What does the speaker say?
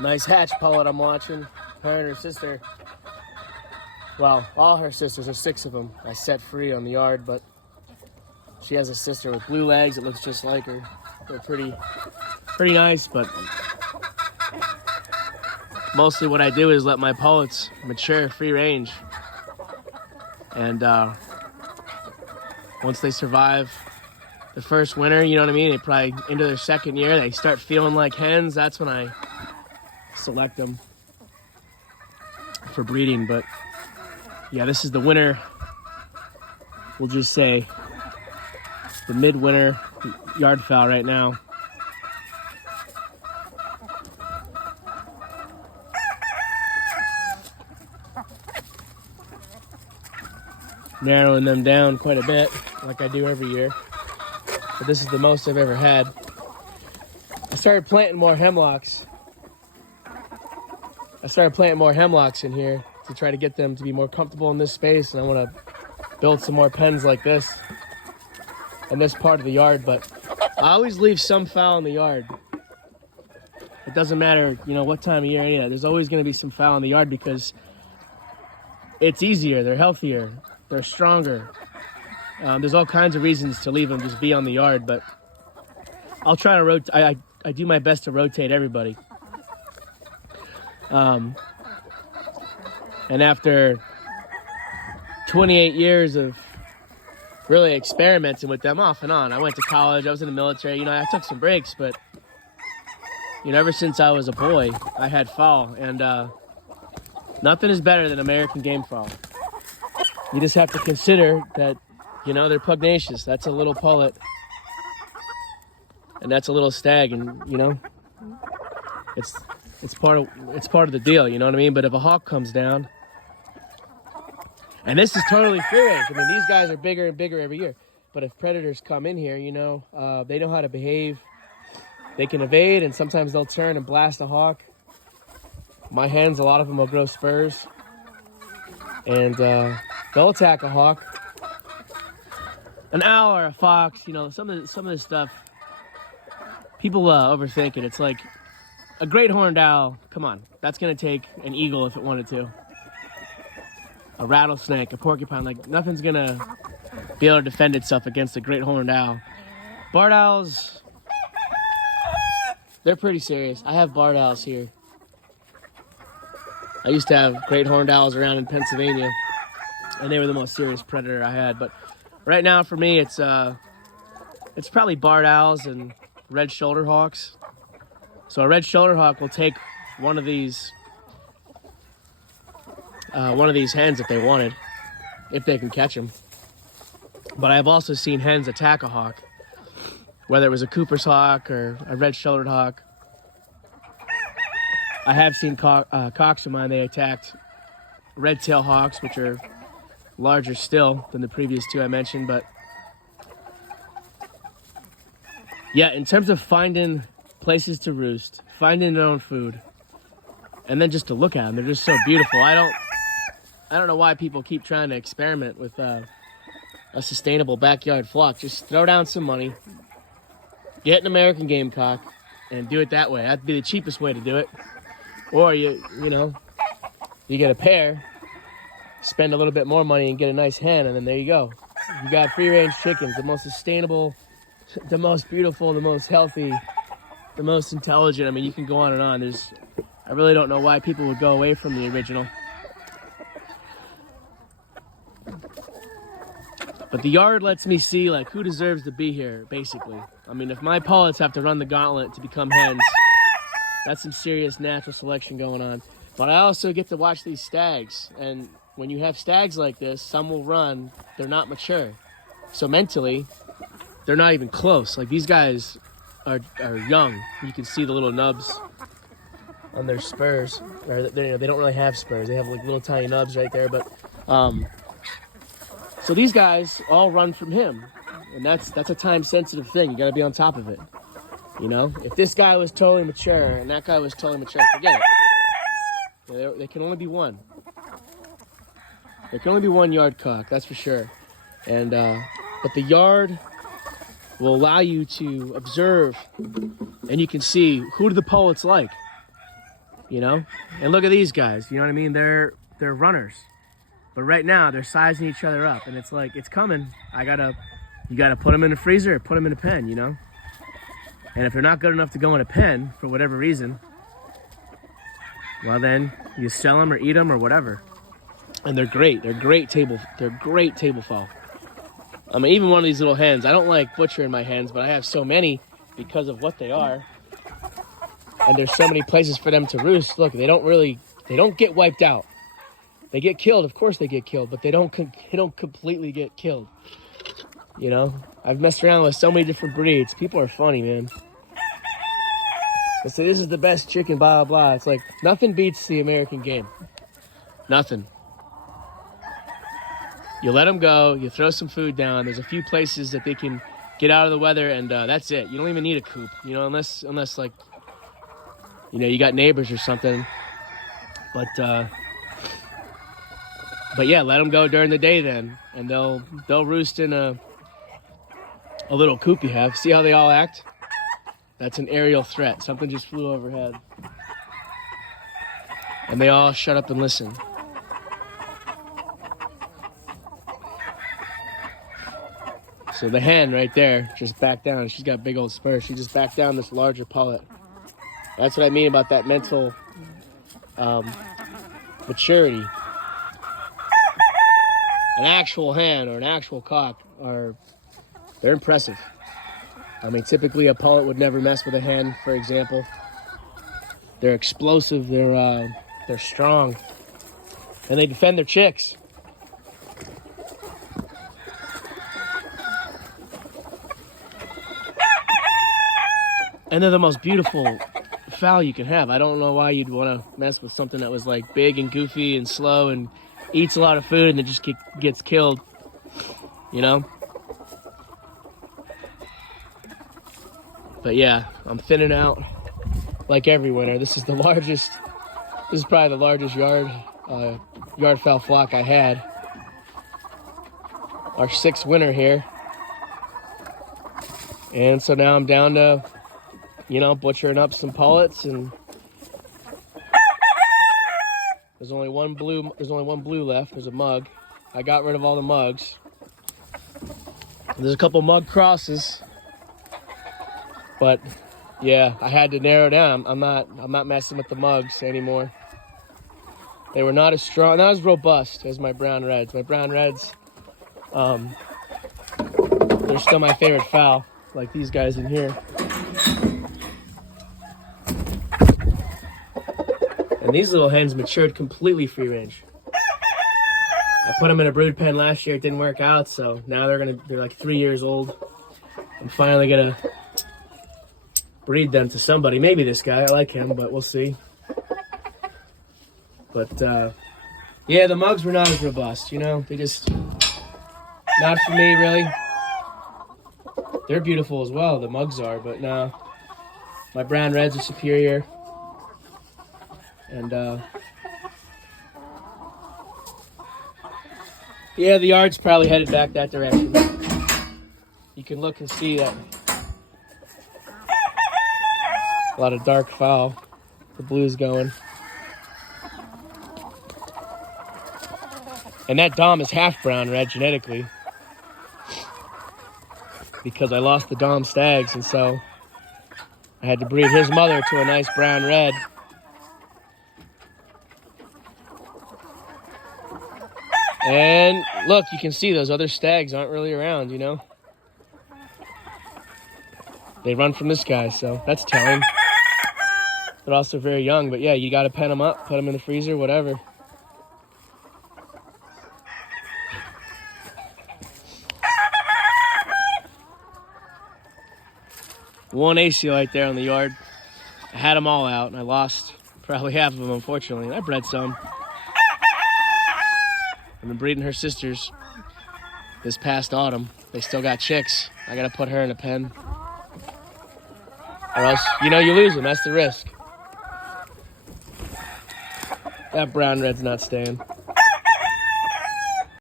Nice hatch pullet I'm watching. Her and her sister. Well, all her sisters, there's 6 of them. I set free on the yard, but she has a sister with blue legs that looks just like her. They're pretty nice, but mostly what I do is let my pullets mature free range. And once they survive the first winter, you know what I mean? They probably into their second year, they start feeling like hens. That's when I select them for breeding. But yeah, this is the winter, we'll just say the midwinter yard fowl right now. Narrowing them down quite a bit, like I do every year. But this is the most I've ever had. I started planting more hemlocks. In here to try to get them to be more comfortable in this space, and I want to build some more pens like this in this part of the yard. But I always leave some fowl in the yard. It doesn't matter, you know, what time of year, any of that. There's always going to be some fowl in the yard because it's easier, they're healthier, they're stronger. There's all kinds of reasons to leave them just be on the yard, but I'll try to rotate. I do my best to rotate everybody. And after 28 years of really experimenting with them off and on, I went to college, I was in the military, you know, I took some breaks, but you know, ever since I was a boy, I had fowl, and nothing is better than American game fowl. You just have to consider that, you know, they're pugnacious. That's a little pullet, and that's a little stag, and you know, it's part of the deal. You know what I mean? But if a hawk comes down, and this is totally free range. I mean, these guys are bigger and bigger every year. But if predators come in here, you know, they know how to behave. They can evade, and sometimes they'll turn and blast a hawk. My hens, a lot of them will grow spurs, and they'll attack a hawk. An owl or a fox, you know, some of this stuff, people overthink it. It's like a great horned owl, come on, that's gonna take an eagle if it wanted to. A rattlesnake, a porcupine, like nothing's gonna be able to defend itself against a great horned owl. Barred owls, they're pretty serious. I have barred owls here. I used to have great horned owls around in Pennsylvania, and they were the most serious predator I had. But right now, for me, it's probably barred owls and red shoulder hawks. So a red shoulder hawk will take one of these hens if they wanted, if they can catch them. But I've also seen hens attack a hawk, whether it was a Cooper's hawk or a red-shouldered hawk. I have seen cocks of mine, they attacked red-tail hawks, which are larger still than the previous 2 I mentioned. But yeah, in terms of finding places to roost, finding their own food, and then just to look at them, they're just so beautiful. I don't know why people keep trying to experiment with a sustainable backyard flock. Just throw down some money, get an American gamecock, and do it that way. That'd be the cheapest way to do it. Or you get a pair, spend a little bit more money and get a nice hen, and then there you go. You got free-range chickens, the most sustainable, the most beautiful, the most healthy, the most intelligent. I mean, you can go on and on. I really don't know why people would go away from the original. But the yard lets me see, like, who deserves to be here, basically. I mean, if my pullets have to run the gauntlet to become hens, that's some serious natural selection going on. But I also get to watch these stags. And when you have stags like this, some will run, they're not mature. So mentally, they're not even close. Like, these guys are young. You can see the little nubs on their spurs. Or they don't really have spurs. They have, like, little tiny nubs right there. But so these guys all run from him, and that's a time-sensitive thing. You got to be on top of it, you know. If this guy was totally mature and that guy was totally mature, forget it. There can only be one. There can only be one yard cock, that's for sure. And but the yard will allow you to observe, and you can see who do the pullets like. you know? And look at these guys, you know what I mean? They're runners. But right now, they're sizing each other up, and it's like, it's coming. You gotta put them in the freezer or put them in a pen, you know? And if they're not good enough to go in a pen, for whatever reason, well then, you sell them or eat them or whatever. And they're great. They're great table fowl. I mean, even one of these little hens, I don't like butchering my hens, but I have so many because of what they are. And there's so many places for them to roost. Look, they don't get wiped out. They get killed, of course they get killed, but they don't completely get killed. You know, I've messed around with so many different breeds. People are funny, man. They say this is the best chicken, blah, blah, blah. It's like, nothing beats the American game. Nothing. You let them go, you throw some food down. There's a few places that they can get out of the weather, and that's it. You don't even need a coop, you know, unless like, you know, you got neighbors or something. But yeah, let them go during the day then, and they'll roost in a little coop you have. See how they all act? That's an aerial threat. Something just flew overhead. And they all shut up and listen. So the hen right there just backed down. She's got big old spurs. She just backed down this larger pullet. That's what I mean about that mental maturity. An actual hen or an actual cock they're impressive. I mean, typically a pullet would never mess with a hen, for example. They're explosive, they're strong, and they defend their chicks. And they're the most beautiful fowl you can have. I don't know why you'd want to mess with something that was like big and goofy and slow and eats a lot of food and then just gets killed, you know? But yeah, I'm thinning out like every winter. This is probably the largest yard fowl flock I had. Our 6th winter here. And so now I'm down to, you know, butchering up some pullets, and there's only one blue left. There's a mug. I got rid of all the mugs. There's a couple mug crosses. But yeah, I had to narrow down. I'm not messing with the mugs anymore. They were not as strong, not as robust as my brown reds. My brown reds, they're still my favorite fowl, like these guys in here. And these little hens matured completely free range. I put them in a brood pen last year. It didn't work out, so now they're like 3 years old. I'm finally gonna breed them to somebody. Maybe this guy. I like him, but we'll see. But yeah, the mugs were not as robust, you know. They just, not for me, really. They're beautiful as well, the mugs are, but no. My brown reds are superior. And yeah, the yard's probably headed back that direction. You can look and see that a lot of dark fowl. The blue's going. And that Dom is half brown red genetically, because I lost the Dom stags, and so I had to breed his mother to a nice brown red. And look, you can see those other stags aren't really around, you know. They run from this guy, so that's telling. They're also very young, but yeah, you gotta pen them up, put them in the freezer, whatever. One AC right there on the yard. I had them all out, and I lost probably half of them, unfortunately. I bred some. I've been breeding her sisters this past autumn. They still got chicks. I gotta put her in a pen. Or else, you know, you lose them. That's the risk. That brown red's not staying.